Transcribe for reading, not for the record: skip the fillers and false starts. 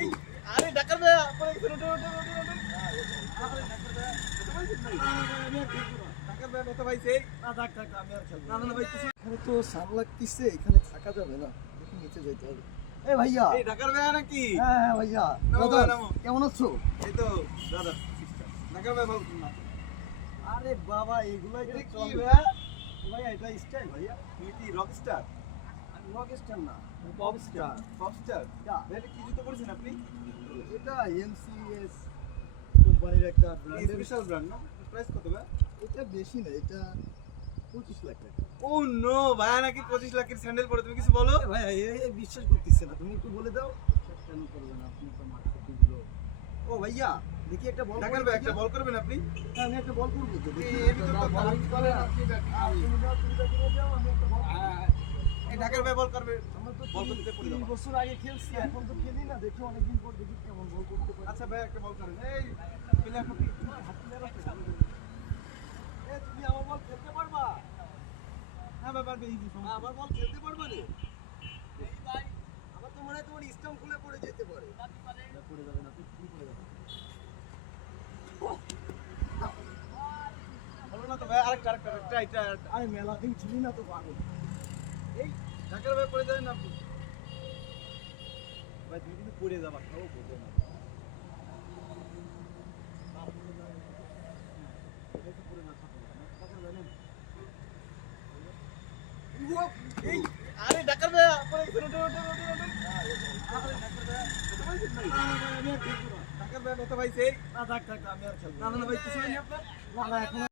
এই আরে ডাক্তার ভাই আপনারা ওঠে ওঠে ওঠে ওঠে ডাক্তার ভাই ব্যথা পাইছে না ডাক্তার আমি আর খেলবো না না ভাই এখানে তো সান লাগতেছে, এখানে থাকা যাবে না, দেখি নিচে যেতে হবে। এ ভাইয়া। এই ডাক্তার ভাই নাকি? হ্যাঁ হ্যাঁ ভাইয়া। নামো দাদা, নামো। কেমন আছো? এই তো দাদা সিস্টার ডাক্তার ভাই ভালো না। আরে বাবা, এগুলাই তো এটা কি চলে। ভাই? ভাইয়া এটা স্টাইল ভাইয়া। তুমি কি রক স্টার? আমি রক স্টার না, pop star. Pop star? Yeah. এটা কি জুতো পরেছেন আপনি? এটা এমসিএস কোম্পানির একটা ব্র্যান্ড। স্পেশাল ব্র্যান্ড না? প্রাইস কত ভাই? এটা বেশি না, এটা 25 লাখ টাকা। ও নো, ভাই নাকি 25 লাখের স্যান্ডেল পরে, তুমি কিছু বলো? ভাইয়া এই বিশ্বাস করতেছে না, তুমি একটু বলে দাও। বিশ্বাস কেন করবে না, আপনি তো মার্কেটিং লোক। ও ভাইয়া, দেখি একটা বল। ডাক্তার ভাই একটা বল করবেন আপনি? হ্যাঁ, আমি একটা বল করবো তো। দেখি এর ভিতর তো বল করেন আপনি। তুমি যাও, তুমি যাও, আমি একটা বল। এই ডাক্তার ভাই বল করবে। আমরা তো বল করতে পড়ে 3 যাবো। বছর আগে খেলছি, এখন তো খেলি না। দেখি অনেকদিন পর, দেখি কেমন বল করতে পারি। আচ্ছা ভাই একটা বল করেন। এই প্লেয়ার আপনি হাত তুলে রাখো। তুমি আমার বল খেলতে পারবা? হ্যাঁ ভাই পারবে, ইজি সমস্যা। আমার বল খেলতে পারবা রে? এই ভাই, আমার তো মনে হয় তোমার স্টাম্প খুলে পড়ে যেতে পারে। পড়ে যাবে না, তুমি পড়ে যাবে। বলো না তো ভাই, আরেকটা ট্রাই ট্রাই। আরে মেলা দিন ছিলি না তো পাগল। এই ডাক্তার ভাই পড়ে যাবেন না আপনি। ভাই তুমি কিন্তু পড়ে যাবা, খাও বুঝো না। এই আরে ডাক্তার ভাই আপনারা ওঠে ওঠে ওঠে ওঠে আরে ডাক্তার ভাই ডাক্তার ভাই ব্যথা পাইছে না ডাক্তার, আমি আর খেলবো না না ভাই কিছু হয়নি আপনার? না না, এখন